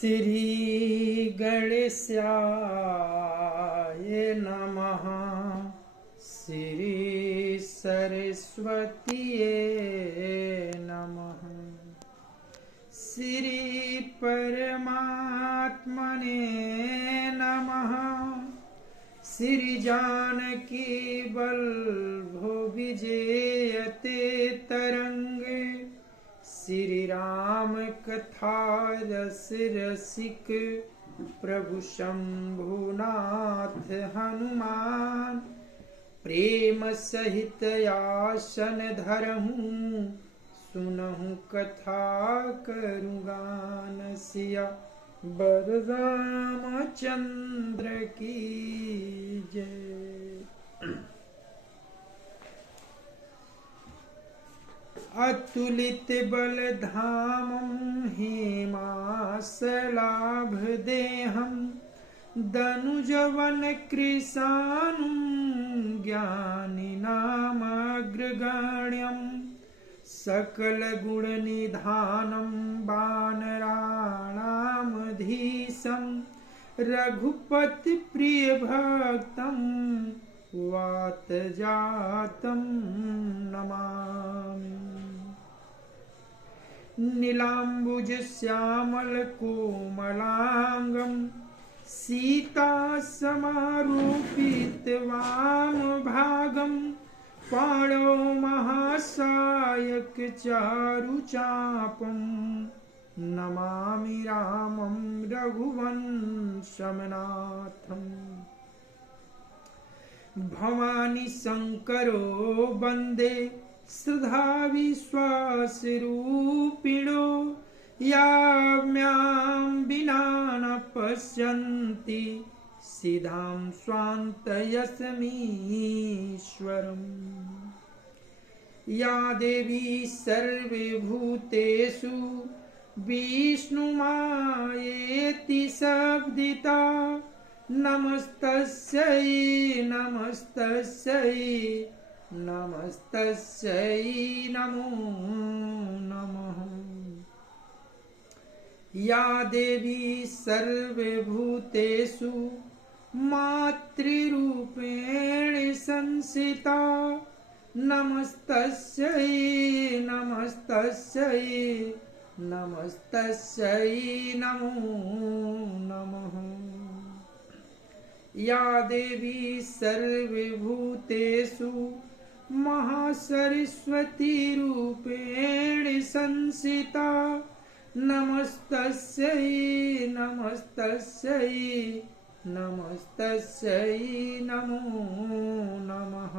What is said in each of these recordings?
श्री गणेशाय नमः। श्री सरस्वतीये नमः। श्री परमात्मने नमः। श्री जानकी बल्लभो विजयते तरंगे। श्री राम कथा रस रसिक प्रभु शंभुनाथ हनुमान। प्रेम सहित आसन धरहूँ सुनहु कथा करूँ गान। सिया बर रामचंद्र की जय। अतुलित बल धामं हेमासलाभ देहं। दनुजवन कृशानुं ज्ञानिनामग्रगण्यं। सकल गुण निधानं वानराणामधीशं। रघुपति प्रिय भक्तं वातजातं नमामि। नीलाम्बुज श्यामल कोमलांगं। सीता समारूपित वाम भागं। पाणौ महासायक चारुचापं। नमामि रामं रघुवंशमनाथम्। भवानी शंकरो वंदे श्रद्धा विश्वास रूपिणो। याम्यां विना न पश्यन्ति सिद्धां स्वान्तयस्मीश्वरम्। या देवी सर्वभूतेषु विष्णुमायेति शब्दिता। नमस्तस्यै नमस्तस्यै नमस्तस्यै नमो नमः। या देवी सर्वभूतेषु मातृरूपेण संस्थिता। नमस्तस्यै नमस्तस्यै नमस्तस्यै नमो नमः। या देवी सर्वभूतेषु महासरस्वती रूपेण संस्थिता। नमस्तस्यै नमस्तस्यै नमस्तस्यै नमो नमः।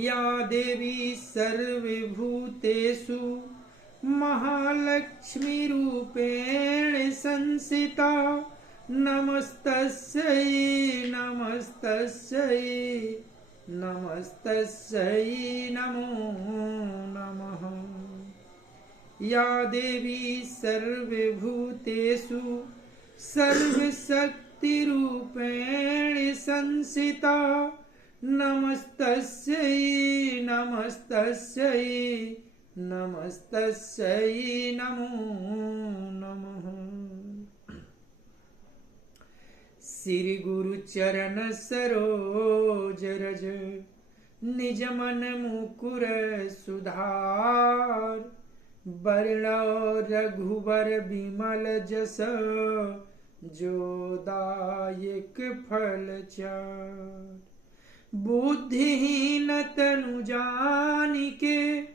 या देवी सर्वभूतेषु महालक्ष्मी रूपेण संस्थिता। नमस्तस्यै नमस्तस्यै नमस्तस्यै नमो नमः। या देवी सर्वभूतेषु सर्वशक्ति रूपेण संस्थिता। नमस्तस्यै नमस्तस्यै नमस्तस्यै नमो नमः। श्री गुरु चरण सरोज रज निज मन मुकुर सुधार। बरनौ रघुबर बिमल जस जो दायक फल चार। बुद्धिहीन तनु जानिके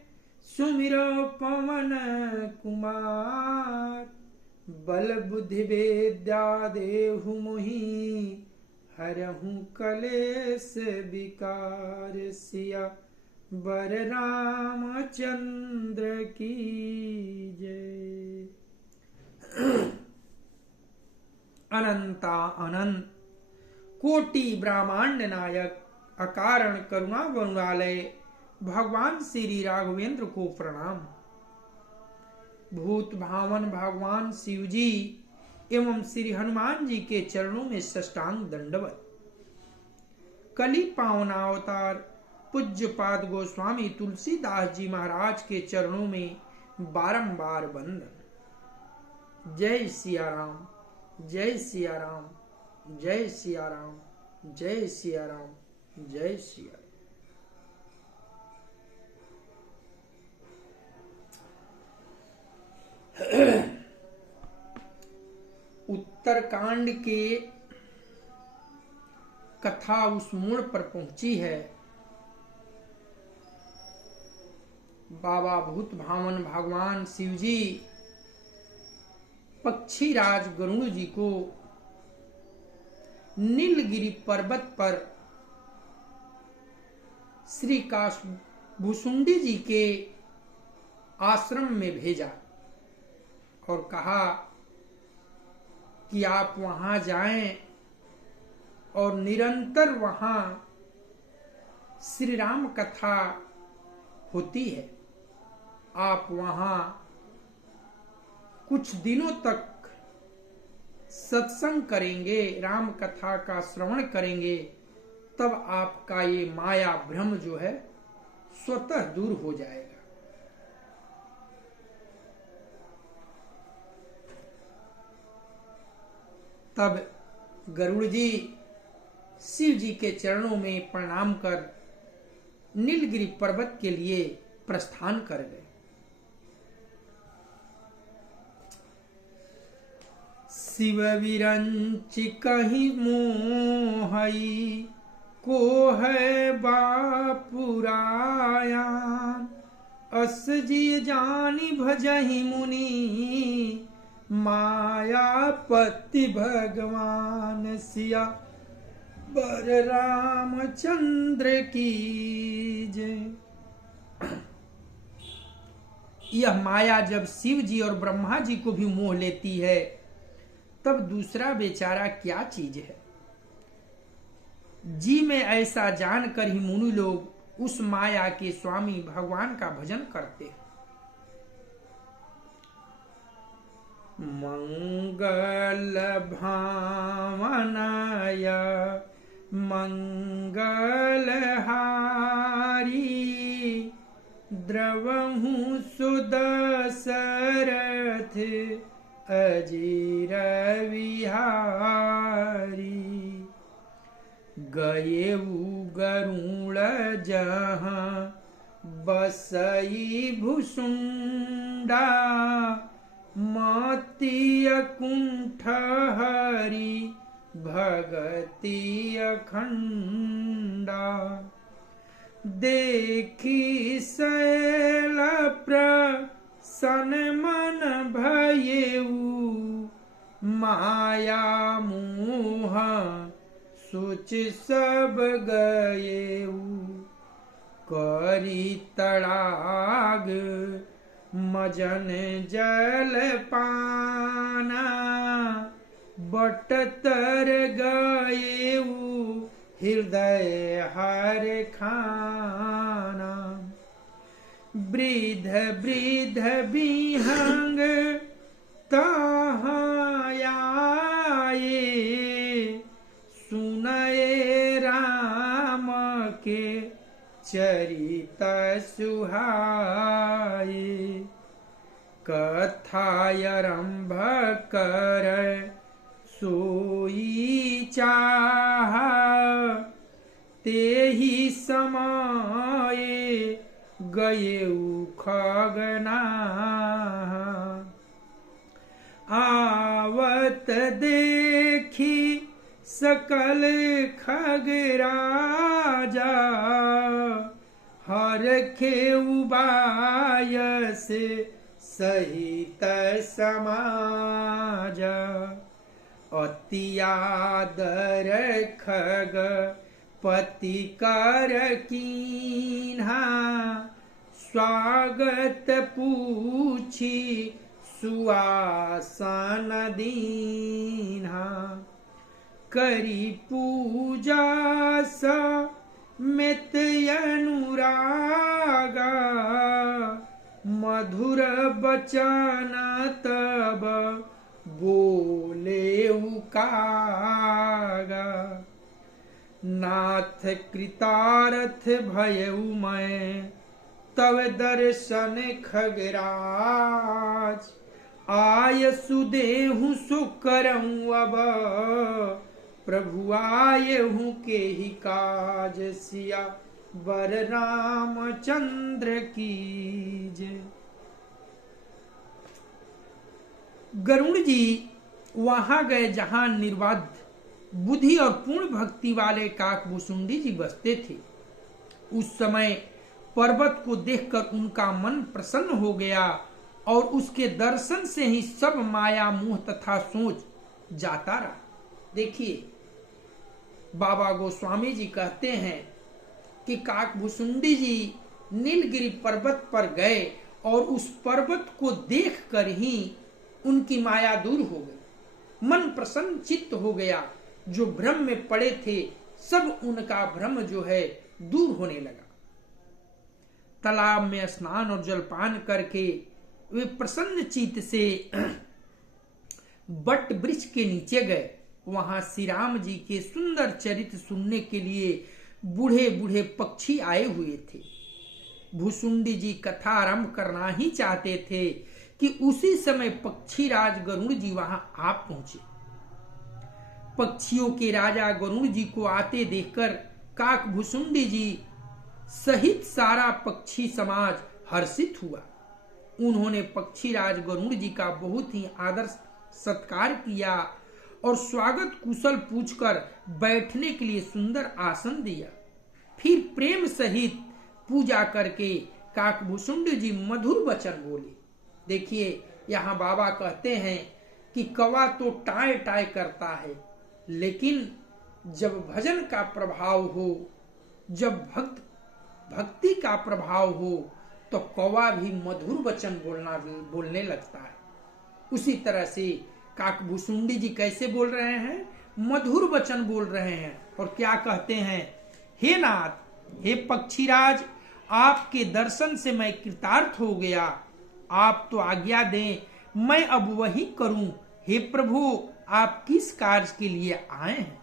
सुमिरो पवन कुमार। बल बुद्धि विद्या देहु मोहि हरहु कलेश विकार। सिया बर रामचंद्र की जय। अनंता अनंत कोटि ब्रह्मांड नायक अकारण करुणा वरुणालय भगवान श्री राघवेंद्र को प्रणाम। भूत भावन भगवान शिव जी एवं श्री हनुमान जी के चरणों में साष्टांग दंडवत। कली पावनावतार पूज्यपाद गोस्वामी तुलसीदास जी महाराज के चरणों में बारंबार वंदन। जय सिया राम, जय सिया राम, जय सिया राम, जय सिया राम, जय सिया राम। उत्तरकांड के कथा उस मोड़ पर पहुंची है। बाबा भूत भावन भगवान शिव जी पक्षीराज गरुड़ जी को नीलगिरी पर्वत पर श्री काशभूषुंडी जी के आश्रम में भेजा और कहा कि आप वहां जाएं और निरंतर वहां श्री राम कथा होती है। आप वहां कुछ दिनों तक सत्संग करेंगे, राम कथा का श्रवण करेंगे, तब आपका ये माया भ्रम जो है स्वतः दूर हो जाएगा। तब गरुड़ जी शिव जी के चरणों में प्रणाम कर नीलगिरी पर्वत के लिए प्रस्थान कर गए। शिव विरंचि कहीं मोहई को है बापुराया, अस जी जानी भजहि मुनि मायापति भगवान सिया बर रामचंद्र की जय। यह माया जब शिव जी और ब्रह्मा जी को भी मोह लेती है, तब दूसरा बेचारा क्या चीज है। जी में ऐसा जानकर ही मुनि लोग उस माया के स्वामी भगवान का भजन करते हैं। मंगल भावनय मंगल हारी, द्रवहु सुदशरथ अजीर विहारी। गएऊ गरुड़ जहाँ बसई भुसुंडा, मति कुंठ हरि भगति अखंडा। देखी शैल प्रसन्न मन भयेऊ, माया मोह सुच सब गएऊ। करी तड़ाग मजन जल पाना, बटतर गएऊ हृदय हर खाना। वृद्ध वृद्ध विहंग तहाये, सुनए राम के चरित सुहाए। कथायरंभ कर सोई चाह, तेहि समय गएऊ खगना। आवत देखी सकल खगराजा, हर खेऊ बायस सहित समाज। अति आदर खग पति कर कीन्हा, स्वागत पूछी सुआसन दीन्हा। करी पूजा समित अनुरागा, मधुर बचन तब बोले कागा। नाथ कृतार्थ भयऊ मैं तव दर्शन खगराज, आय सुदेहु सो करऊं अब, प्रभु आये हूँ के ही काज, सिया बर रामचंद्र की जय। गरुड़ जी वहां गए जहां निर्बाध बुद्धि और पूर्ण भक्ति वाले काकभूषुंडी जी बसते थे। उस समय पर्वत को देखकर उनका मन प्रसन्न हो गया और उसके दर्शन से ही सब माया मोह तथा सोच जाता रहा। देखिए, बाबा गोस्वामी जी कहते हैं कि काकभूषुंडी जी नीलगिरी पर्वत पर गए और उस पर्वत को देखकर ही उनकी माया दूर हो गई, मन प्रसन्न चित्त हो गया। जो भ्रम में पड़े थे सब उनका भ्रम जो है दूर होने लगा। तालाब में स्नान और जलपान करके वे प्रसन्न चित्त से बट वृक्ष के नीचे गए। वहां श्री राम जी के सुंदर चरित्र सुनने के लिए बूढ़े बूढ़े पक्षी आए हुए थे। भूसुंडी जी कथा आरंभ करना ही चाहते थे कि उसी समय पक्षी राज गरुड़ जी वहां आ पहुंचे। पक्षियों के राजा गरुड़ जी को आते देखकर काकभूषुंडी जी सहित सारा पक्षी समाज हर्षित हुआ। उन्होंने पक्षी राज गरुड़ जी का बहुत ही आदर सत्कार किया और स्वागत कुशल पूछकर बैठने के लिए सुंदर आसन दिया। फिर प्रेम सहित पूजा करके काकभूषुंडी जी मधुर वचन बोले। देखिए, यहाँ बाबा कहते हैं कि कौवा तो टाय टाय करता है, लेकिन जब भजन का प्रभाव हो, जब भक्ति का प्रभाव हो, तो कौवा भी मधुर वचन बोलने लगता है। उसी तरह से काकभूषुंडी जी कैसे बोल रहे हैं? मधुर वचन बोल रहे हैं। और क्या कहते हैं? हे नाथ, हे पक्षीराज, आपके दर्शन से मैं कृतार्थ हो गया। आप तो आज्ञा दें, मैं अब वही करूं। हे प्रभु, आप किस कार्य के लिए आए हैं?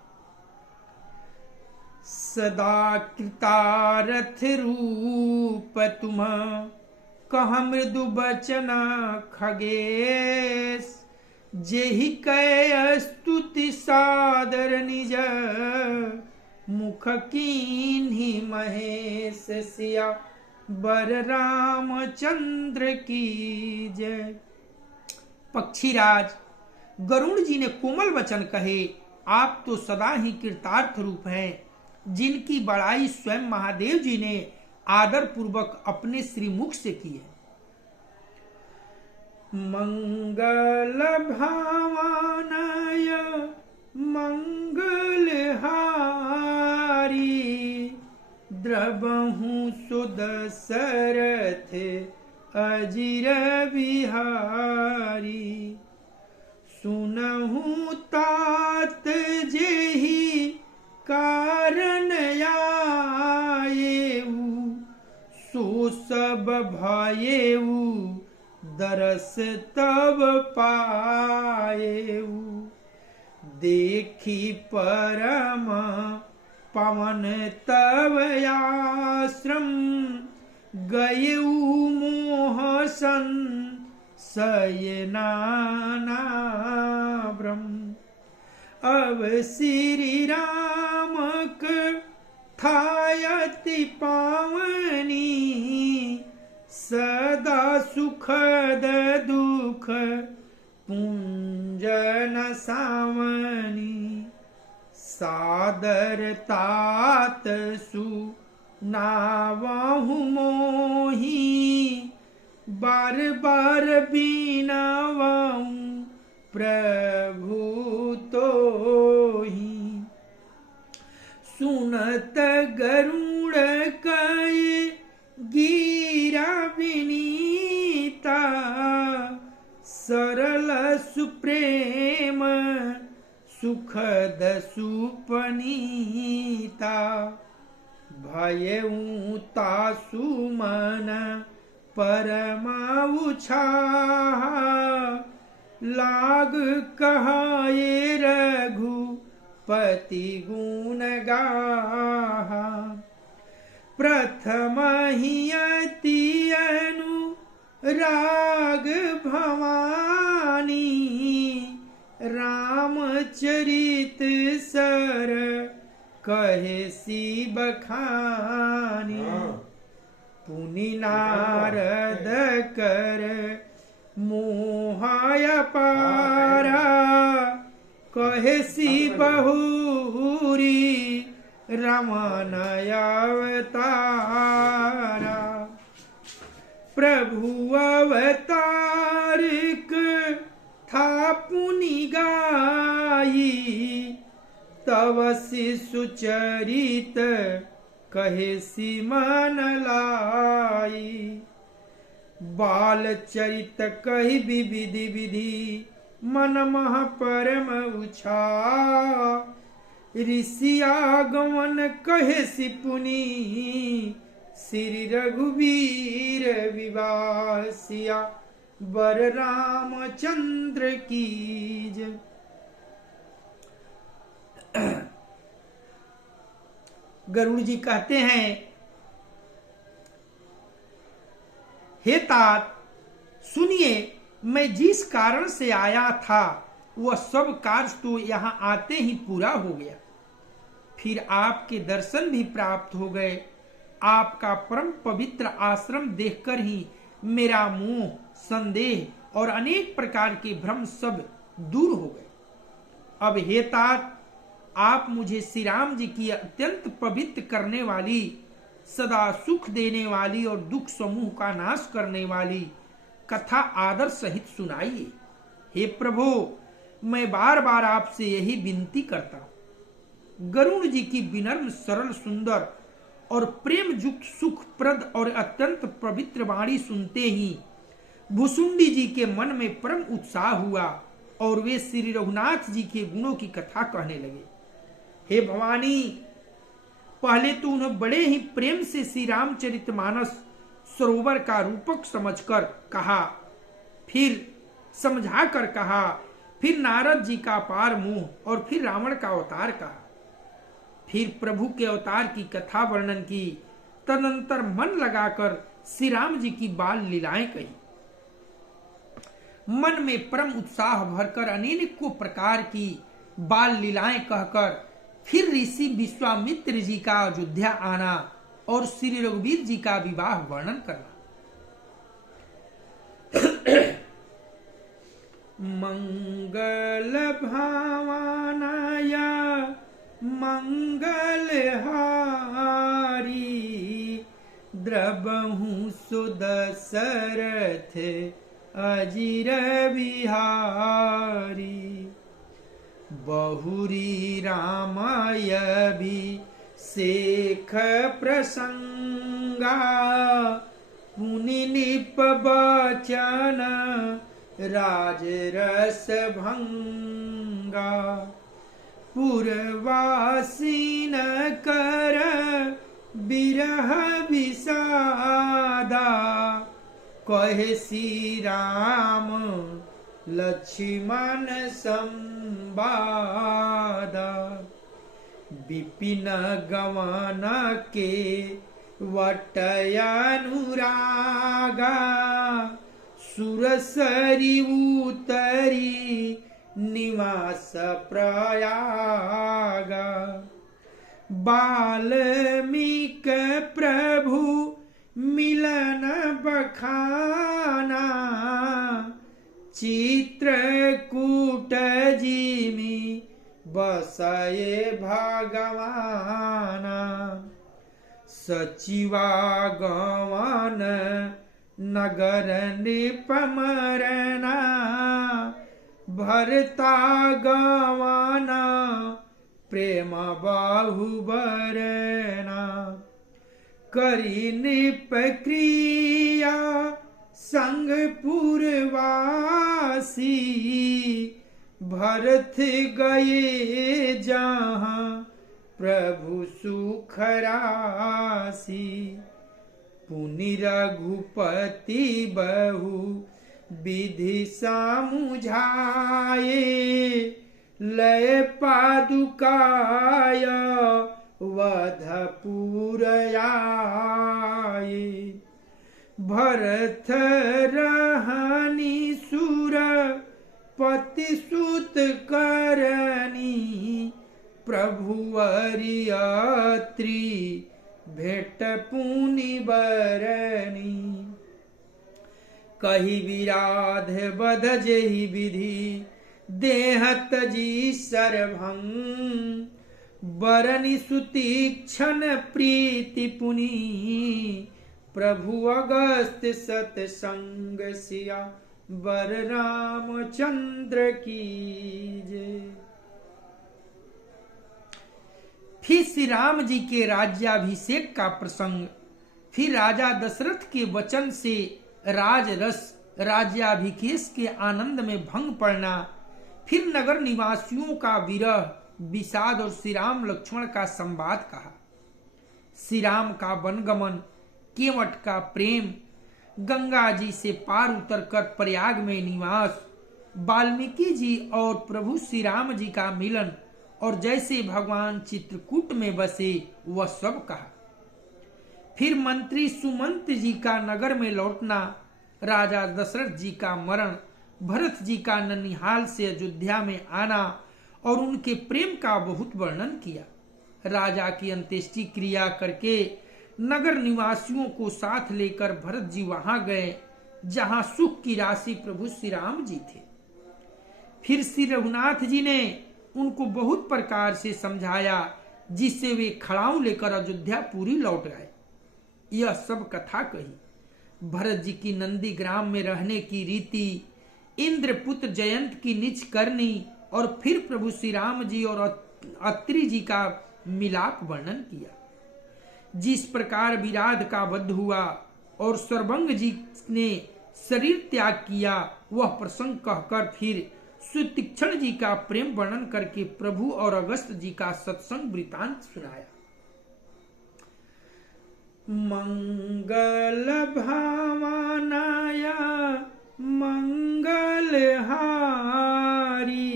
सदा कृतार्थ रूप तुम, कह मृदु बचन खगेश, जेहि कै स्तुति सादर निज, मुख कीन्ही महेश, सिया बर रामचंद्र की जय। पक्षीराज गरुड़ जी ने कोमल वचन कहे। आप तो सदा ही कृतार्थ रूप हैं, जिनकी बड़ाई स्वयं महादेव जी ने आदर पूर्वक अपने श्रीमुख से की है। मंगल भावनय मंगलहारी, द्रवहु सुदशरथ अजिर बिहारी, सुनहु तात जेहि कारण आएऊ, सो सब भयेऊ, दरस तब पाएऊ, देखी परम पवन तब आश्रम, गयेऊ मोह संशयनाना ब्रह्म। अब श्री राम कथायति पावनी, सदा सुखद दुख पुंजन सावनी, सादर तात सुनावहु मोही, बार बार बीनावहु प्रभु तोहि। सुनत गरुड़ कये गिरा विनीता, सरल सुप्रेम सुखद सुपनीता, भयऊ तासु मन परमा उछाहा, लाग कहाये रघुपति गुण गाहा। प्रथम ही अति अनुराग भवाना, चरित सर कहे सी बखानी। पुनि नारद कर मोहाय पारा कहे सी बहुरी रमन अवतारा। प्रभु अवतारिक था पुनि गाई तव शिशु चरित कहे सी मन लाई। बाल चरित कही विधि विधि मन मह परम उछा। ऋषि आगमन कहे सी पुनि श्री रघुवीर विवाह सिया बर रामचंद्र की जय। गरुड़ जी कहते हैं, हे तात सुनिए, मैं जिस कारण से आया था वह सब कार्य तो यहाँ आते ही पूरा हो गया। फिर आपके दर्शन भी प्राप्त हो गए। आपका परम पवित्र आश्रम देखकर ही मेरा मोह, संदेह और अनेक प्रकार के भ्रम सब दूर हो गए। अब हे तात, आप मुझे श्री राम जी की अत्यंत पवित्र करने वाली, सदा सुख देने वाली और दुख समूह का नाश करने वाली कथा आदर सहित सुनाइए। हे प्रभु, मैं बार बार आपसे यही विनती करता हूं। गरुड़ जी की विनम्र, सरल, सुंदर और प्रेम युक्त, सुखप्रद और अत्यंत पवित्र वाणी सुनते ही भुसुंडी जी के मन में परम उत्साह हुआ और वे श्री रघुनाथ जी के गुणों की कथा कहने लगे। हे भवानी, पहले तो उन्हें बड़े ही प्रेम से श्री रामचरितमानस सरोवर का रूपक समझकर कहा, फिर समझाकर कहा, फिर नारद जी का पार मोह और फिर रावण का अवतार कहा, फिर प्रभु के अवतार की कथा वर्णन की। तदनंतर मन लगाकर श्री राम जी की बाल लीलाएं कही। मन में परम उत्साह भरकर अनेकों प्रकार की बाल लीलाएं कहकर फिर ऋषि विश्वामित्र जी का अयोध्या आना और श्री रघुवीर जी का विवाह वर्णन करना। मंगल भावनाया मंगल हारी द्रबहु सुदशरथ अजिर बिहारी। बहुरी रामाय भी शेख प्रसंगा पुनि निप बचन राजरस भंगा। पुरवासीन कर बिरह विषादा कहे श्री राम लक्ष्मण संवादा। विपिन गवन के वटयानुरागा सुरसरी उतरी निवास प्रयागा। बाल्मीक प्रभु मिलन बखाना चित्रकूट जिमि बसये भगवाना। सचिवागमन नगर निपमरना भरता गवाना प्रेम बाहुबरना। करी निप क्रिया संग पुरवासी भरत गए जहाँ प्रभु सुखरासी। पुनि रघुपति बहु विधि समुझाए लय पादुकाय वधपुरयाए। भरत रहनी सुर पति सुत करनी प्रभुवरि अत्रि भेट पुनि बरनी। कही विराध बध जेहि विधि देहत जी सरभंग। बरनि सुतीक्षण प्रीति पुनि प्रभु अगस्त सतसंग सिया बर रामचंद्र की जय। फिर श्री राम जी के राज्याभिषेक का प्रसंग, फिर राजा दशरथ के वचन से राजरस राज्याभिषेक के आनंद में भंग पड़ना, फिर नगर निवासियों का विरह विषाद और श्री राम लक्ष्मण का संवाद कहा। श्री राम का वनगमन, केवट का प्रेम, गंगा जी से पार उतरकर प्रयाग में निवास, वाल्मीकि जी और प्रभु श्री राम जी का मिलन और जैसे भगवान चित्रकूट में बसे वह सब कहा। फिर मंत्री सुमंत जी का नगर में लौटना, राजा दशरथ जी का मरण, भरत जी का ननिहाल से अयोध्या में आना और उनके प्रेम का बहुत वर्णन किया। राजा की अंत्येष्टि क्रिया करके नगर निवासियों को साथ लेकर भरत जी वहां गए जहां सुख की राशि प्रभु श्री राम जी थे। फिर श्री रघुनाथ जी ने उनको बहुत प्रकार से समझाया, जिससे वे खड़ाऊ लेकर अयोध्या पूरी लौट गए। यह सब कथा कही। भरत जी की नंदी ग्राम में रहने की रीति, इंद्रपुत्र जयंत की नीच करनी और फिर प्रभु श्री राम जी और अत्रि जी का मिलाप वर्णन किया। जिस प्रकार विराध का वध हुआ और सर्वंग जी ने शरीर त्याग किया, वह प्रसंग कहकर फिर सुतीक्षण जी का प्रेम वर्णन करके प्रभु और अगस्त जी का सत्संग वृतांत सुनाया। मंगल भावनाया मंगल हारी,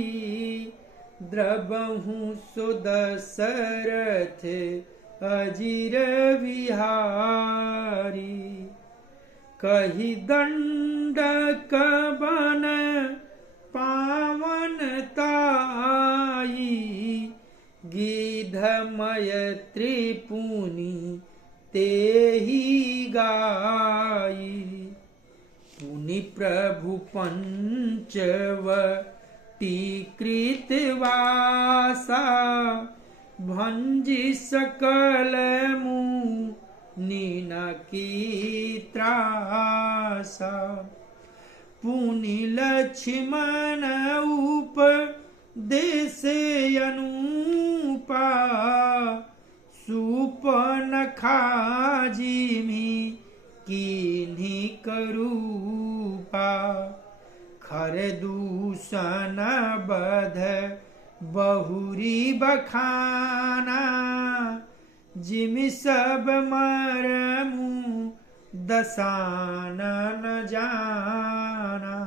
द्रबहु सो दशरथ अजिर विहारी। कही दंडक बन पावन ताई, गिधमय त्रिपुनि तेहि गाई। पुनि प्रभु पंचवटी कृतवासा, भंजी सकल मुनि की त्रासा। पुनि लक्ष्मण उपदेश अनुपा, सुपनखा जिमि कीन्ही करूपा। खर दूषण बध बहुरी बखाना, जिमि सब मरमु दसानन जाना।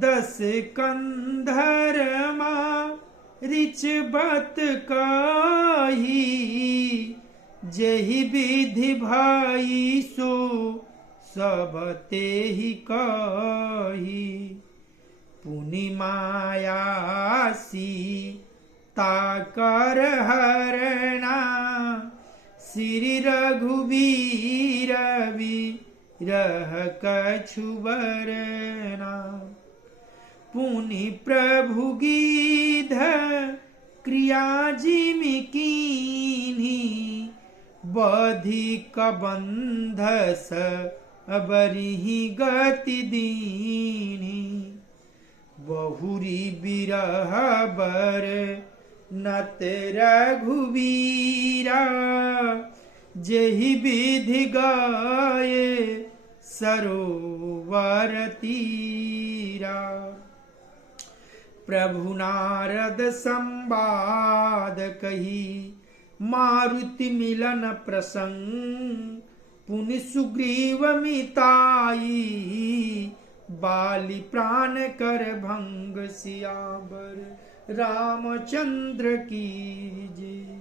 दस कंधरमा रिचबत कही, जेहि विधि भाई सो सब तेहि कही। पुनि मायासी ताकर हरणा, श्री रघुवीर विरह कछुवरना। पुनि प्रभु गीध क्रिया जिमि कीन्ही, बधिक बंधस अबरिहि गति दीन्ही। बहुरी बिरह बर नत रघुवीरा, जेहि विधि गाये सरोवर तीरा। प्रभु नारद संवाद कही, मारुति मिलन प्रसंग। पुनि सुग्रीव मिताई, बाली प्राण कर भंग। सियावर रामचंद्र की जय।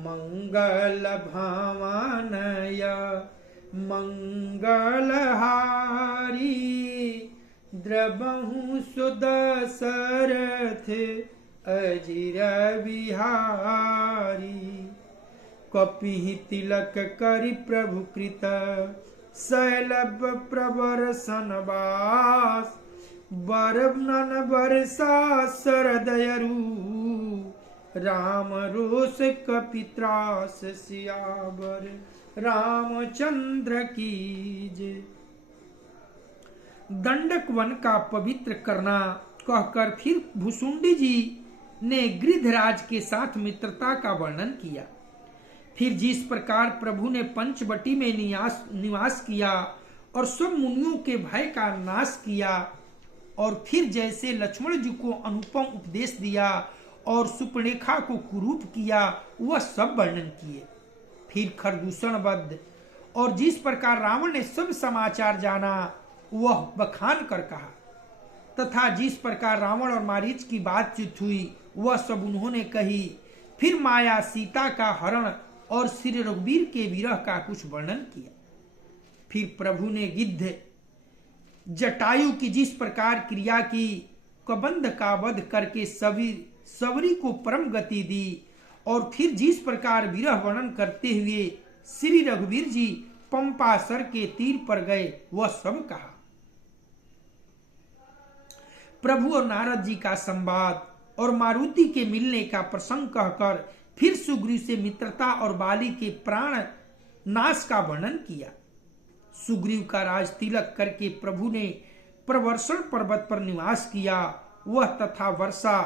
मंगल भावनय मंगल हारी, द्रबहु सुदशरथ अजिर बिहारी। कपिहि तिलक करि प्रभु कृत शैलब प्रवर सनवास। बरनन बरसा शरदयरु राम रोष कपित्रास। सियावर रामचंद्र की जय। दंडक वन का पवित्र करना कहकर फिर भुसुंडी जी ने गिरिधराज के साथ मित्रता का वर्णन किया। फिर जिस प्रकार प्रभु ने पंचवटी में निवास किया और सब मुनियों के भय का नाश किया, और फिर जैसे लक्ष्मण जी को अनुपम उपदेश दिया और सुपर्णरेखा को कुरूप किया, वह सब वर्णन किए। फिर खरदूषण वध और जिस प्रकार रावण ने सब समाचार जाना वह बखान कर कहा, तथा जिस प्रकार रावण और मारीच की बातचीत हुई वह सब उन्होंने कही। फिर माया सीता का हरण और श्री रघुवीर के विरह का कुछ वर्णन किया। फिर प्रभु ने गिद्ध जटायु की जिस प्रकार क्रिया की, कबंध का वध करके सबरी को परम गति दी, और फिर जिस प्रकार विरह वर्णन करते हुए श्री रघुवीर जी पंपासर के तीर पर गए, वह सब कहा। प्रभु और नारद जी का संवाद और मारुति के मिलने का प्रसंग कहकर फिर सुग्रीव से मित्रता और बाली के प्राण नाश का वर्णन किया। सुग्रीव का राज तिलक करके प्रभु ने प्रवर्षण पर्वत पर निवास किया, वह तथा वर्षा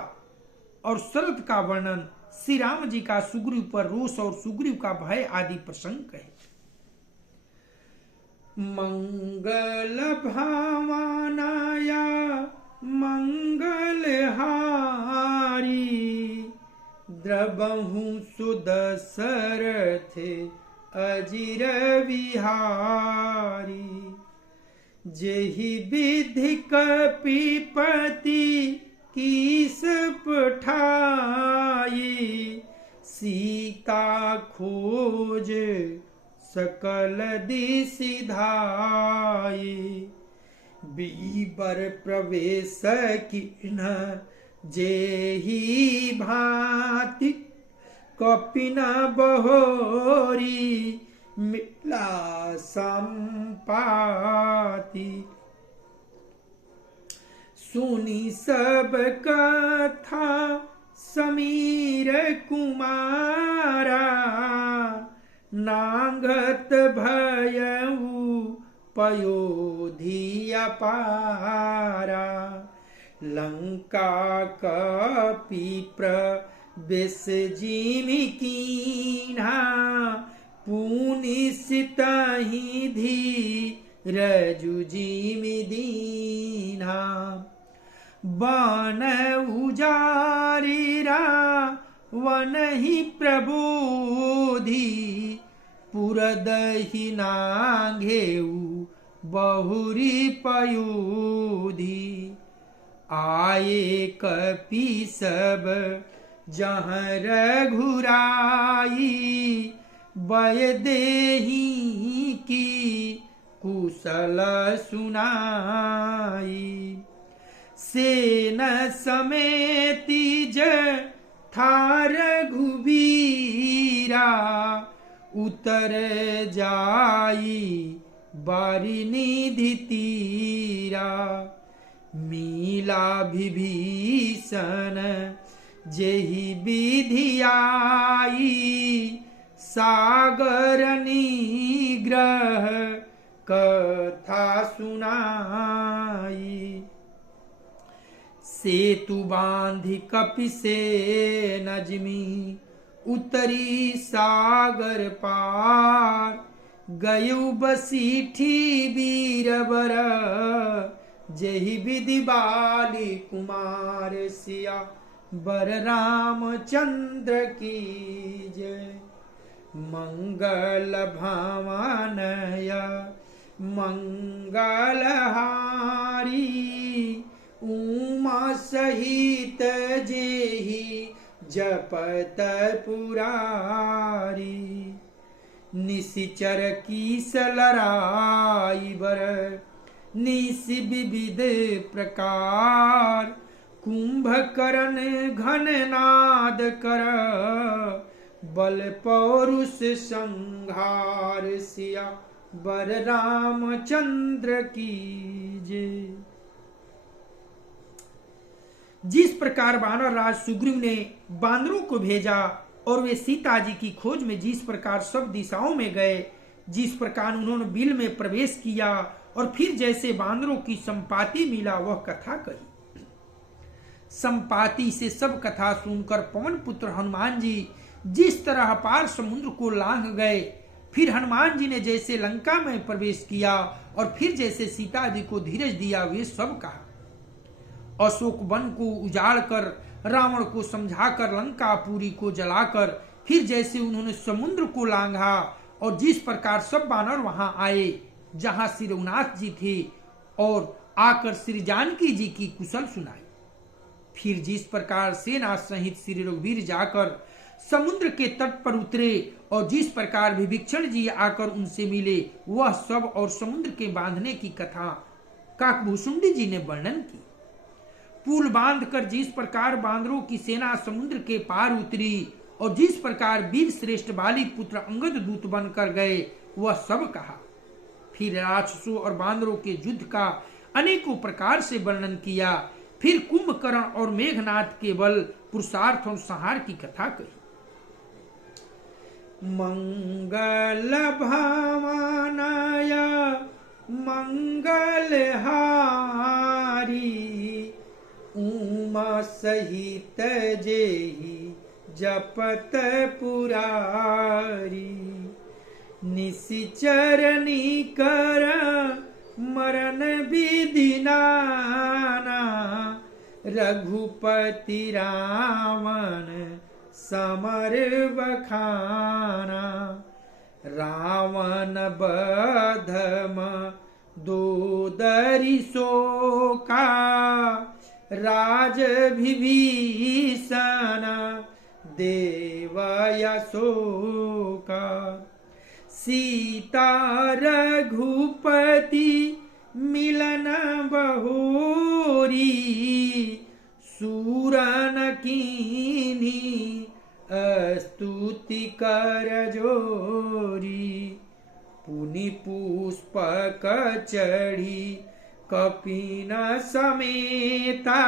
और शरद का वर्णन, श्री राम जी का सुग्रीव पर रोष और सुग्रीव का भय आदि प्रसंग है। मंगल भावनाया मंगलहारी। द्रबहु सुदशरथ अजिर बिहारी। जेहि विधि कपिपति कीस पठाई। सीता खोज सकल दिशि धाई। बीबर प्रवेश किन्ह जेहि भांति। कपिन बहोरी मिला संपाति। सुनी सब कथा समीर कुमारा। नांगत भयउ पयोधि अपारा। लंका कपि प्रवेश जिमि कीन्हा। पुनिसितहि धीरजु जिमि दीन्हा। बन उजारिरा वनहि प्रबोधि। पुरदहि नांघेउ बहुरी पयोधि। आये कपि सब जहाँ रघुराई। बय देहि की कुशल सुनाई। सेन समेति जथा रघुबीरा। उतर जाई बारिनिधि तीरा। मीला विभीषण जेहि विधि आई। सागर निग्रह कथा सुनाई। सेतु बांधि कपि सेन जिमि। उतरी सागर पार। गयउ बसीठी बीरबर। जेहि विधि बाली कुमार। सिया बर रामचंद्र की जय। मंगल भावनय मंगलहारी। उमा सहित जेहि जपत पुरारी। निशिचर कीस लराई बर। निश विविध प्रकार, कुंभकर्ण घन नाद कर, बल पौरुष संहार, सिया बर रामचंद्र की जय। जिस प्रकार वानर राज सुग्रीव ने बानरों को भेजा और वे सीता जी की खोज में जिस प्रकार सब दिशाओं में गए, जिस प्रकार उन्होंने बिल में प्रवेश किया और फिर जैसे बानरों की संपाति मिला, वह कथा कही। संपाति से सब कथा सुनकर पवन पुत्र हनुमान जी जिस तरह अपार समुद्र को लांघ गए, फिर हनुमान जी ने जैसे लंका में प्रवेश किया और फिर जैसे सीता जी को धीरज दिया, वे सब कहा। अशोक वन को उजाड़ कर, रावण को समझाकर, लंकापुरी को जलाकर, फिर जैसे उन्होंने समुद्र को लांघा और जिस प्रकार सब बानर वहां आए जहां श्री रघुनाथ जी थे और आकर श्री जानकी जी की कुशल सुनाई, फिर जिस प्रकार सेना सहित श्री रघुवीर जाकर समुद्र के तट पर उतरे और जिस प्रकार विभीषण जी आकर उनसे मिले, वह सब और समुद्र के बांधने की कथा काकभूषुंडी जी ने वर्णन की। पुल बांधकर जिस प्रकार बांदरों की सेना समुद्र के पार उतरी और जिस प्रकार वीर श्रेष्ठ बाली पुत्र अंगद दूत बनकर गए, वह सब कहा। फिर राक्षसों और बांदरों के युद्ध का अनेकों प्रकार से वर्णन किया। फिर कुंभकर्ण और मेघनाथ के बल, पुरुषार्थ और संहार की कथा कही। मंगल भावनाय मंगलहारी, उमा सहित जेहि जपत पुरारी, निशिचरनी कर मरण विधि नाना, रघुपति रावण समर बखाना, रावण बधम दोदरी शोका, राज विभीषण देव यशोका, सीता रघुपति मिलन बहोरी, सूरन कीनी स्तुति कर जोरी, पुनि पुष्पक चढ़ी कपिन समेता,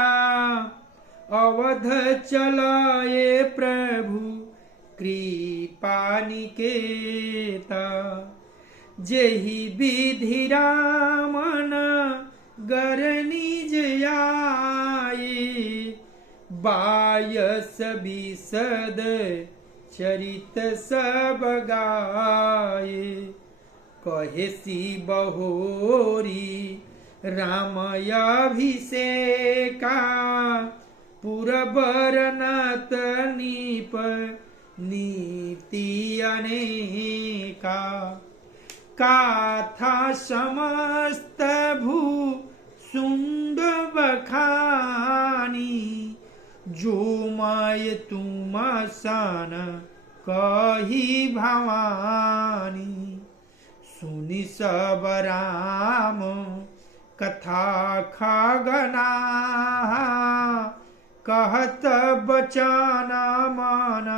अवध चलाए प्रभु कृपा निकेता, जेहि विधि रामन गर निज आए, बायस बिसद चरित सब गाए, कहे सी बहोरी रामयाभिषेका, पुरबरनत नीप नीति अनेका, काथा समस्त भू सुंद बखानी, जो माय तुम सन कही भवानी, सुनि सब राम कथा खगना, कहत बचन मन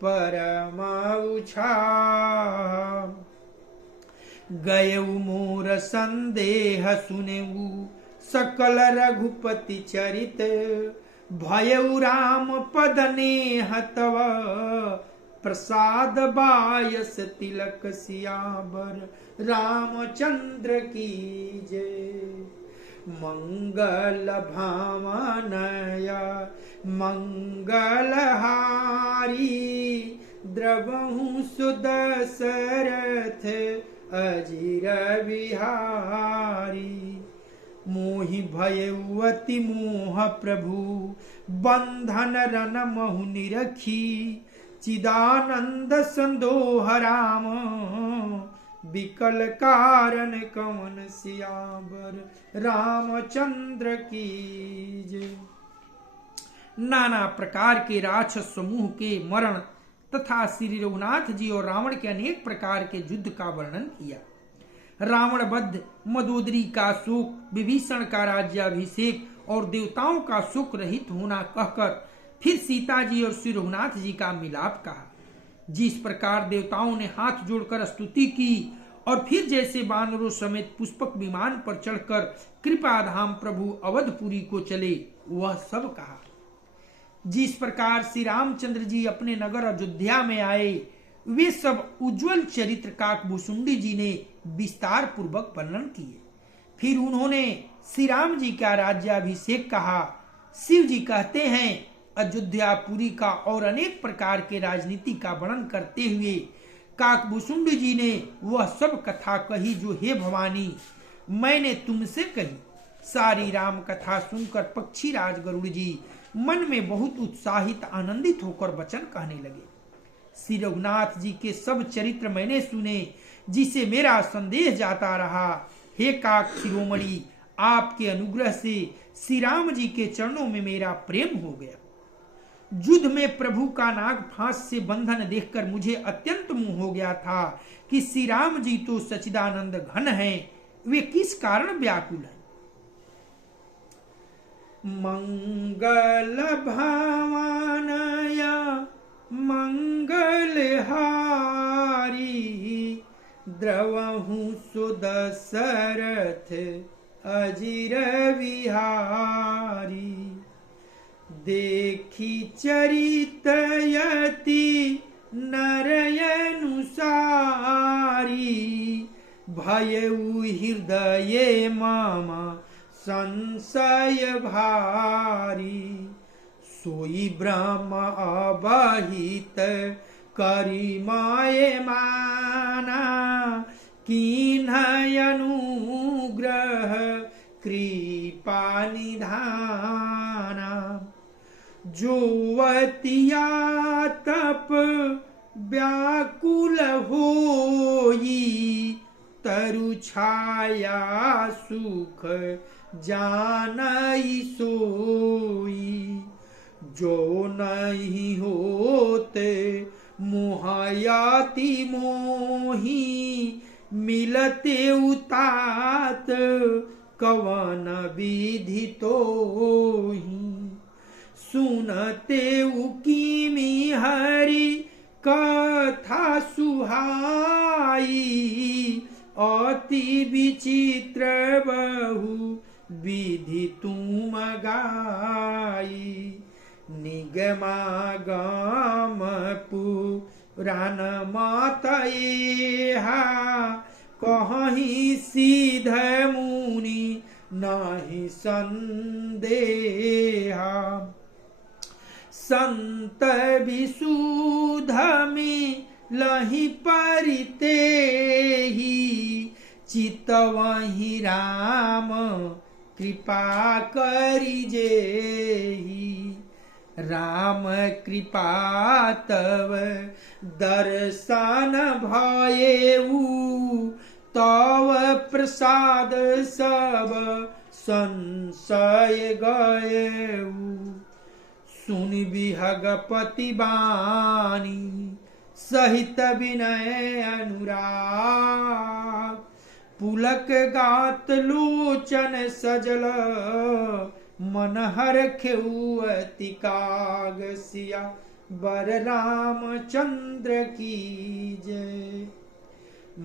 परम उछा, गयउ मोर संदेह सुनेऊ सकल रघुपति चरित, भयउ राम पद नेह तव प्रसाद बायस तिलक सियावर रामचंद्र की जय। मंगल भावनय मंगलहारी, द्रवहु सुदशरथ अजिर विहारी, मोहि भयउ अति मोह प्रभु बंधन रन महु निरखी, चिदानंद संदोह राम विकल कारण कवन सियावर रामचंद्र की जय। नाना प्रकार के राक्षस समूह के मरण तथा श्री रघुनाथ जी और रावण के अनेक प्रकार के युद्ध का वर्णन किया। रावण वध, मदोदरी का शोक, विभीषण का राज्याभिषेक और देवताओं का शोक रहित होना कहकर फिर सीता जी और श्री रघुनाथ जी का मिलाप कहा। जिस प्रकार देवताओं ने हाथ जोड़कर स्तुति की और फिर जैसे वानरों समेत पुष्पक विमान पर चढ़कर कृपाधाम प्रभु अवधपुरी को चले, वह सब कहा। जिस प्रकार श्री रामचंद्र जी अपने नगर अयोध्या में आए, वे सब उज्जवल चरित्र काकभूषुंडी जी ने विस्तार पूर्वक वर्णन किए। फिर उन्होंने श्री राम जी का राज्याभिषेक कहा। शिव जी कहते हैं, अयोध्यापुरी का और अनेक प्रकार के राजनीति का वर्णन करते हुए काकभूषुंडी जी ने वह सब कथा कही जो हे भवानी मैंने तुमसे कही। सारी राम कथा सुनकर पक्षीराज गरुड़ जी मन में बहुत उत्साहित आनंदित होकर वचन कहने लगे। श्री रघुनाथ जी के सब चरित्र मैंने सुने, जिसे मेरा संदेह जाता रहा। हे काक शिरोमणि, आपके अनुग्रह से श्री राम जी के चरणों में मेरा प्रेम हो गया। युद्ध में प्रभु का नाग फांस से बंधन देखकर मुझे अत्यंत मोह हो गया था कि श्री राम जी तो सच्चिदानंद घन हैं, वे किस कारण व्याकुल हैं। मंगल भावनया मंगलहारी, द्रवहु सुदशरथ अजिर विहारी। देखी चरितयति नरयनुसारी, भयउ हृदये मम संशय भारी। सोई ब्रह्म अबहित करी माये माना, कीन्ह अनुग्रह कृपा निधाना। जोवतिया तप व्याकुल होई, तरु छाया सुख जानई सोई। जो नहीं होते मोहयाति मोही, मिलते उतात कवन विधि तोही। सुनते उकीमी हरि कथा सुहाई, अति विचित्र बहु विधि तुम गाई। निगमागम पुराण मातएहा, कहीं सीध मुनि नहीं संदेहा। संत विशुद्ध में लहि परिते ही, चितवहि राम कृपा करिजेहि। राम कृपा तव दर्शन भयेउ, तव प्रसाद सब संशय गएउ। सुन विहगपति बानी, सहित विनय अनुराग। पुलक गात लोचन सजल, मन हरखेउ अति काग। सिया बर रामचंद्र की जय।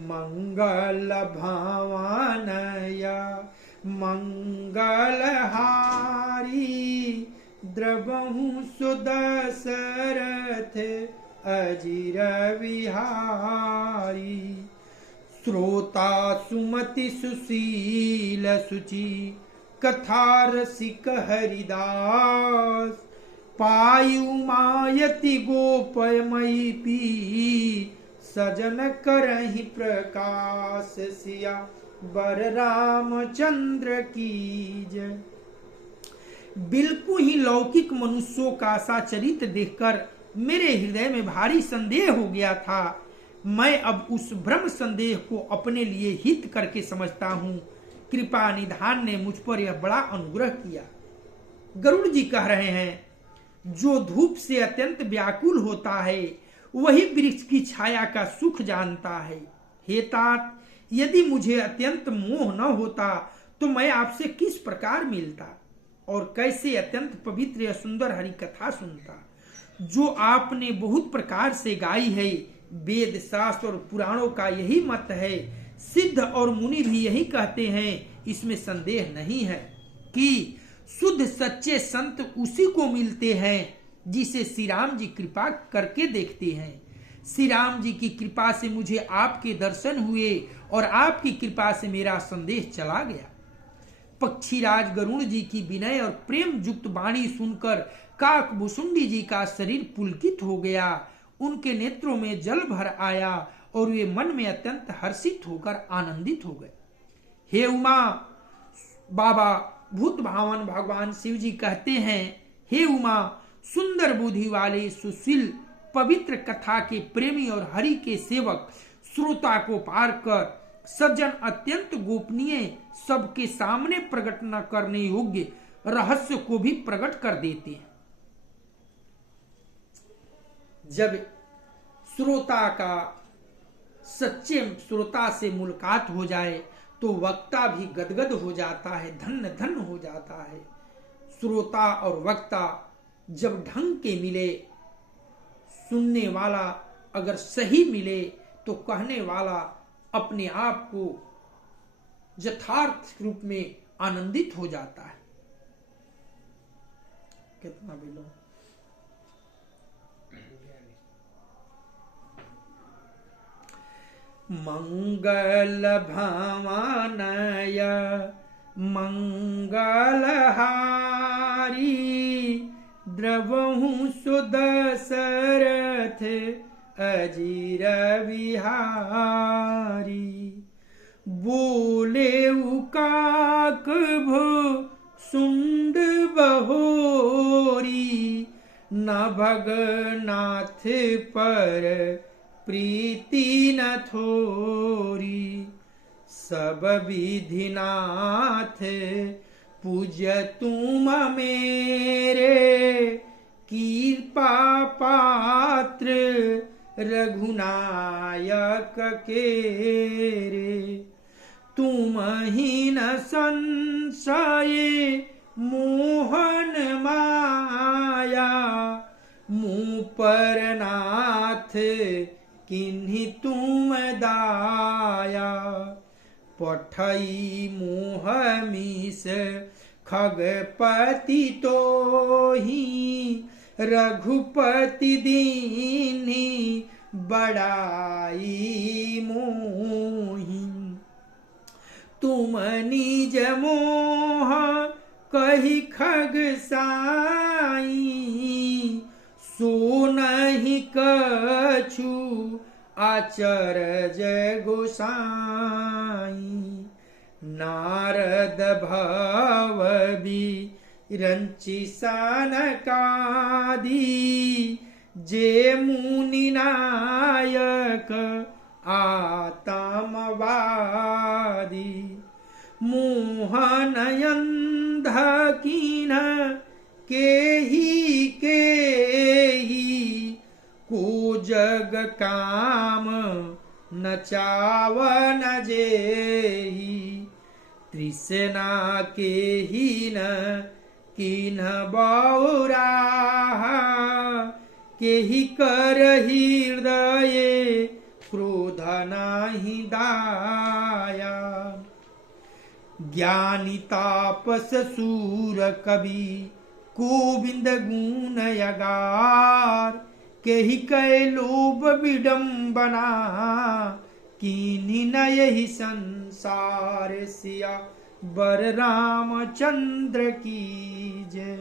मंगल भावनया मंगलहारी, द्रवहु सुदशरथ अजिर विहारी। श्रोता सुमति सुशील सुचि, कथा रसिक हरिदास। पायु मायति गोपयमयी पी, सजन करहि प्रकाश। सिया बर रामचंद्र की जय। बिल्कुल ही लौकिक मनुष्यों का सा चरित्र देखकर मेरे हृदय में भारी संदेह हो गया था। मैं अब उस भ्रम संदेह को अपने लिए हित करके समझता हूँ। कृपा निधान ने मुझ पर यह बड़ा अनुग्रह किया। गरुड़ जी कह रहे हैं, जो धूप से अत्यंत व्याकुल होता है, वही वृक्ष की छाया का सुख जानता है। हे तात, यदि मुझे अत्यंत मोह न होता तो मैं आपसे किस प्रकार मिलता और कैसे अत्यंत पवित्र या सुंदर हरि कथा सुनता, जो आपने बहुत प्रकार से गाई है। वेद शास्त्र और पुराणों का यही मत है, सिद्ध और मुनि भी यही कहते हैं। इसमें संदेह नहीं है कि शुद्ध सच्चे संत उसी को मिलते हैं जिसे श्री राम जी कृपा करके देखते हैं। श्री राम जी की कृपा से मुझे आपके दर्शन हुए और आपकी कृपा से मेरा संदेह चला गया। पक्षीराज गरुण जी की विनय और प्रेम युक्त वाणी सुनकर काकभुसुंडी जी का शरीर पुलकित हो गया। उनके नेत्रों में जल भर आया और वे मन में अत्यंत हर्षित होकर आनंदित हो गए। हे उमा, बाबा भूत भावन भगवान शिव जी कहते हैं, हे उमा, सुंदर बुद्धि वाले सुशील पवित्र कथा के प्रेमी और हरि के सेवक श्रोता को पार कर सज्जन अत्यंत गोपनीय सबके सामने प्रकट न करने योग्य रहस्य को भी प्रकट कर देते हैं। जब श्रोता का सच्चे श्रोता से मुलाकात हो जाए तो वक्ता भी गदगद हो जाता है, धन्य धन्य हो जाता है। श्रोता और वक्ता जब ढंग के मिले, सुनने वाला अगर सही मिले तो कहने वाला अपने आप को यथार्थ रूप में आनंदित हो जाता है। कितना बिलो मंगल भवानय मंगलहारी द्रवहु सुदशरथ अजीर विहारी। बोले उकाक भो सुंड बहोरी न भगनाथ पर प्रीति न थोरी। सब विधिनाथ पूज्य तुम मेरे कृपा पात्र रघुनायक केरे। तुम ही न संशय मोहन माया मुँह पर नाथ किन्हीं तुम दाया। पठई मोह मीस खगपति तो ही रघुपति दीनी बड़ाई मोही। तुम निज मोह कही खग साई सो नहीं कछु आचरज गोसाई। नारद भव रंची सनकादि जे मुनि नायक आतमवादी। मोहन अंध कीन केही को जग काम न चावन जेही। तृष्णा केही न कीन बौरा केही कर हृदय क्रोध नाही दाया। ज्ञानी तापस सूर कवि गोविंद गुण यगार केहि कै लोभ विडम्बना कीन्ही न यही संसार। सिया बर रामचंद्र की जय।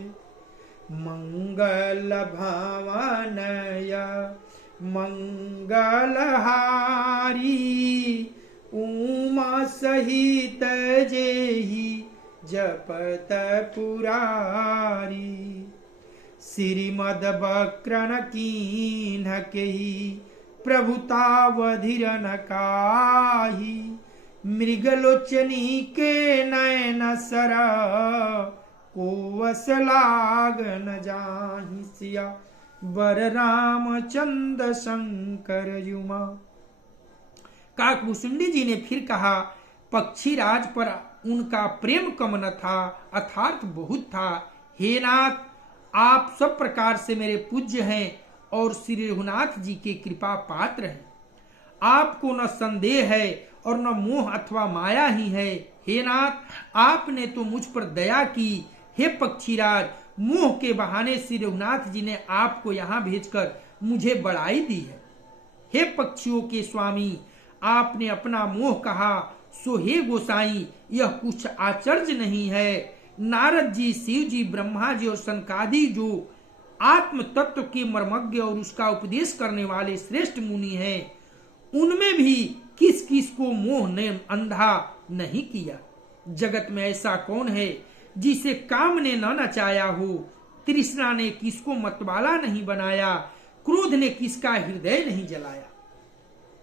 मंगल भवनय मंगलहारी उमा सहित जेहि जपत पुरारी। श्रीमद बक्रन कीन्ह केहि प्रभुतावधिर न काही। मृगलोचनी के नयन सर को वसलाग न जाहि। सिया बर रामचंद्र शंकर युमा। काकभूषुंडी जी ने फिर कहा, पक्षीराज पर उनका प्रेम कम न था, अर्थात बहुत था। हे नाथ, आप सब प्रकार से मेरे पूज्य हैं और श्री रघुनाथ जी के कृपा पात्र हैं। आपको न संदेह है और न मोह अथवा माया ही है। हे नाथ, आपने तो मुझ पर दया की। हे पक्षीराज, मोह के बहाने श्री रघुनाथ जी ने आपको यहाँ भेजकर मुझे बड़ाई दी है। हे पक्षियों के स्वामी, आपने अपना मोह कहा, सो हे गोसाई, यह कुछ आश्चर्य नहीं है। नारद जी, शिव जी, ब्रह्मा जी और सनकादि जो आत्म तत्व के मर्मज्ञ और उसका उपदेश करने वाले श्रेष्ठ मुनि हैं, उनमें भी किस किस को मोह ने अंधा नहीं किया। जगत में ऐसा कौन है जिसे काम ने न नचाया हो, तृष्णा ने किसको मतवाला नहीं बनाया, क्रोध ने किसका हृदय नहीं जलाया।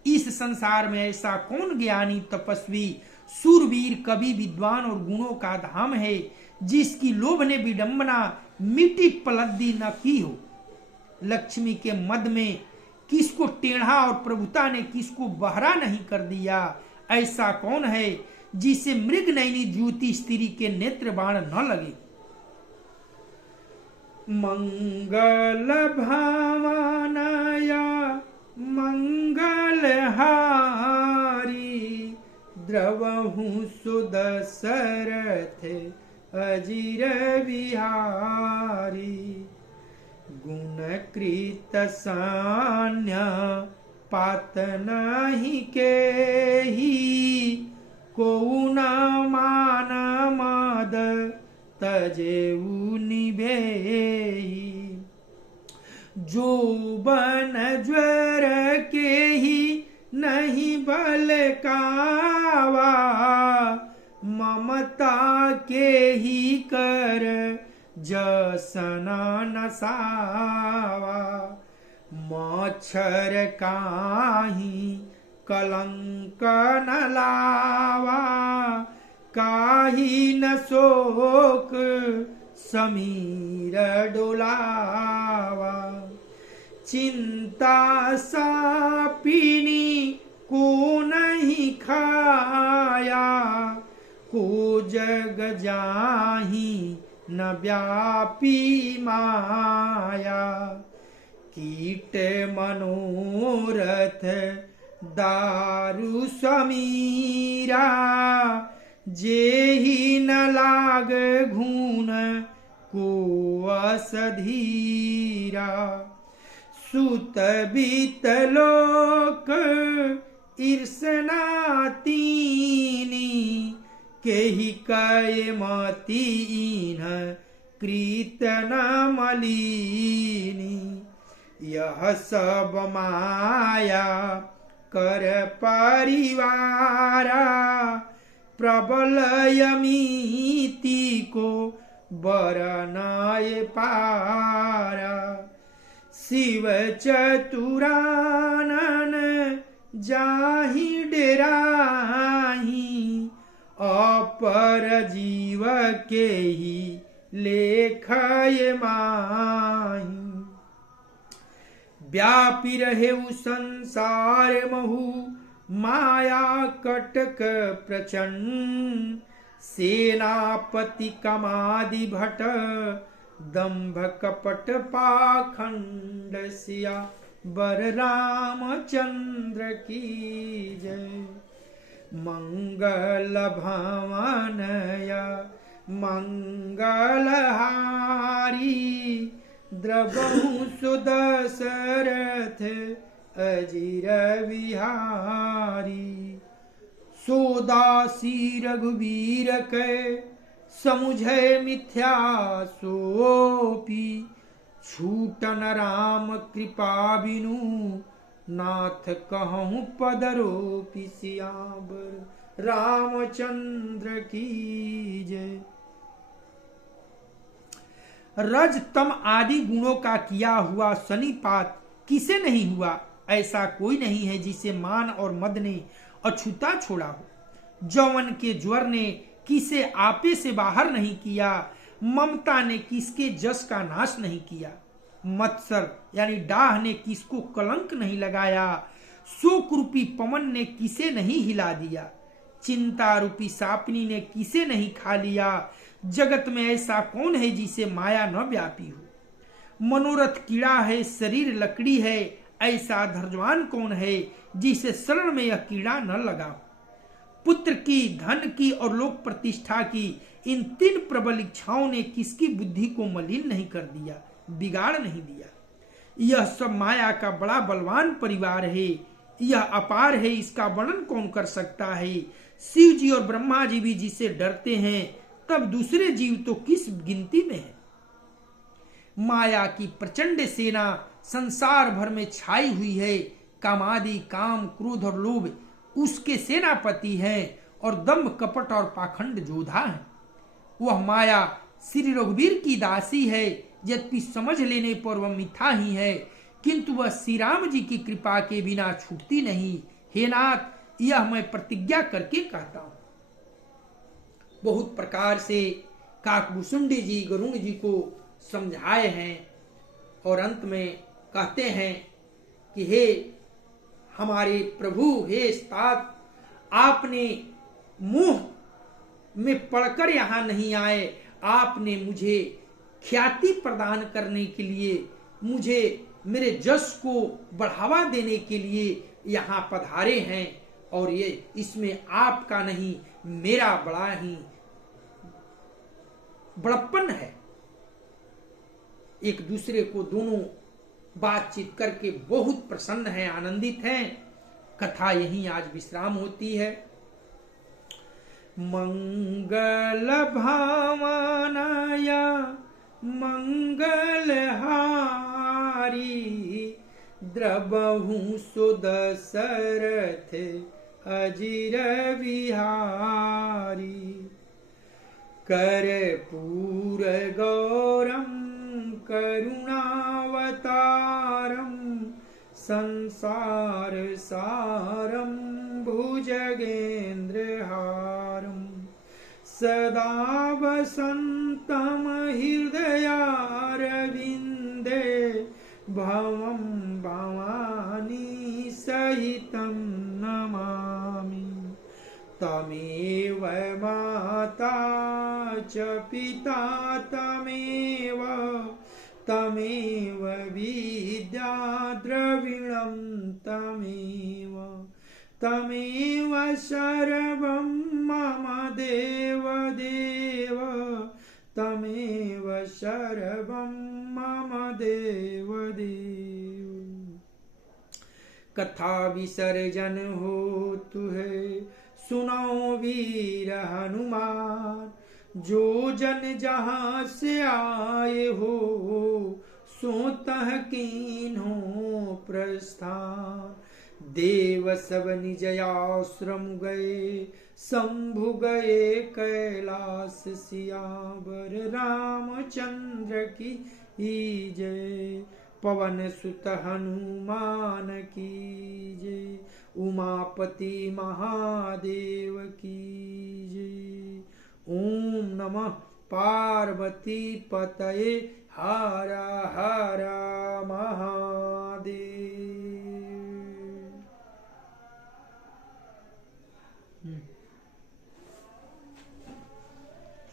इस संसार में ऐसा कौन ज्ञानी, तपस्वी, सूरवीर, कवि, विद्वान और गुणों का धाम है जिसकी लोभ ने विडंबना मिट्टी पलद्दी न की हो। लक्ष्मी के मद में किसको टेढ़ा और प्रभुता ने किसको बहरा नहीं कर दिया। ऐसा कौन है जिसे मृग नयनी ज्योति स्त्री के नेत्र बाण न लगे। मंगल भावनया मंगलहारी, द्रवहु सुदशरथ अजिर बिहारी। गुणकृत सान्य पात नहीं केही, को न मान मद तजेऊ निभेही। जो बन ज्वर के ही नहीं बल कावा, ममता के ही कर जसना नसावा। मच्छर काहि कलंक न लावा, काहि न शोक समीर डोलावा। चिंता सापिनी को नहीं खाया, को जग जाहि न व्यापी माया। कीट मनोरथ दारु समीरा, जेहि न लाग घून को असधीरा। सुत बीत लोक ईर्षना तीनी, केहि कय मतीन कृतन मलिनी। यह सब माया कर परिवारा, प्रबल यमीति को बरनाय पारा। शिव चतुरानन जाहि डेराहि, अपर जीव के ही लेखय माहि। व्यापी रहे संसार महु, माया कटक प्रचंड। सेनापति कमादि भट, दंभ कपट पाखंड। सिया बर रामचंद्र की जय। मंगल भवनया मंगलहारी, द्रवहु सुदशरथ अजिर बिहारी। सोदासी रघुवीर कै समुझै मिथ्या सोपी, छूटन राम कृपा बिनु नाथ कहूँ पदरोपी। सियावर रामचंद्र की जय। रज तम आदि गुणों का किया हुआ सन्निपात किसे नहीं हुआ। ऐसा कोई नहीं है जिसे मान और मद ने अछूता छोड़ा हो। जौवन के ज्वर ने किसे आपे से बाहर नहीं किया, ममता ने किसके जस का नाश नहीं किया। मत्सर यानी डाह ने किसको कलंक नहीं लगाया। शोक रूपी पवन ने किसे नहीं हिला दिया, चिंता रूपी सापनी ने किसे नहीं खा लिया। जगत में ऐसा कौन है जिसे माया न व्यापी हो। मनोरथ कीड़ा है, शरीर लकड़ी है, ऐसा धैर्यवान कौन है जिसे शरण में यह कीड़ा न लगा। पुत्र की, धन की और लोक प्रतिष्ठा की इन 3 प्रबल इच्छाओं ने किसकी बुद्धि को मलिन नहीं कर दिया, बिगाड़ नहीं दिया। यह सब माया का बड़ा बलवान परिवार है, यह अपार है, इसका वर्णन कौन कर सकता है। शिव जी और ब्रह्मा जी भी जिसे डरते हैं, तब दूसरे जीव तो किस गिनती में है। माया की प्रचंड सेना संसार भर में छाई हुई है। कामादि, काम, क्रोध और लोभ उसके सेनापति हैं और दंभ, कपट और पाखंड जोधा है। वह माया श्री रघुवीर की दासी है, यद्यपि समझ लेने पर वह मिथ्या ही है, किंतु वह श्री राम जी की कृपा के बिना छूटती नहीं। हे नाथ, यह मैं प्रतिज्ञा करके कहता हूं। बहुत प्रकार से काकभूषुंडी जी गरुण जी को समझाए हैं और अंत में कहते हैं कि हे हमारे प्रभु, हे स्तात, आपने मोह में पड़कर यहां नहीं आए, आपने मुझे ख्याति प्रदान करने के लिए, मुझे मेरे जस को बढ़ावा देने के लिए यहां पधारे हैं। और ये इसमें आपका नहीं, मेरा बड़ा ही बड़प्पन है। एक दूसरे को दोनों बातचीत करके बहुत प्रसन्न है, आनंदित हैं। कथा यहीं आज विश्राम होती है। मंगल भावनाया मंगलहारी, द्रबहु सुदशरथ अजिर विहारी। कर्पूर गौरम करुणावतारम, संसार सारम भुजगेन्द्रहारम। सदा वसन्तं हृदयारविन्दे, भवं भवानी सहितं नमामि। तमेव माता च पिता तमेव, तमेव विद्या द्रविणं तमेव। तमेव सर्वं मम देव देव, तमेव सर्वं मम देव देव। कथा विसर्जन होतु है, सुनो वीर हनुमान। जो जन जहाँ से आए हो, सोतह कीन्हो प्रस्थान। देव सब निज आश्रम गए, शंभु गए कैलाश। सियावर रामचंद्र की जय, पवन सुत हनुमान की जय। उमापति महादेव की जय। ओम नमः पार्वती पतये, हर हर महादेव।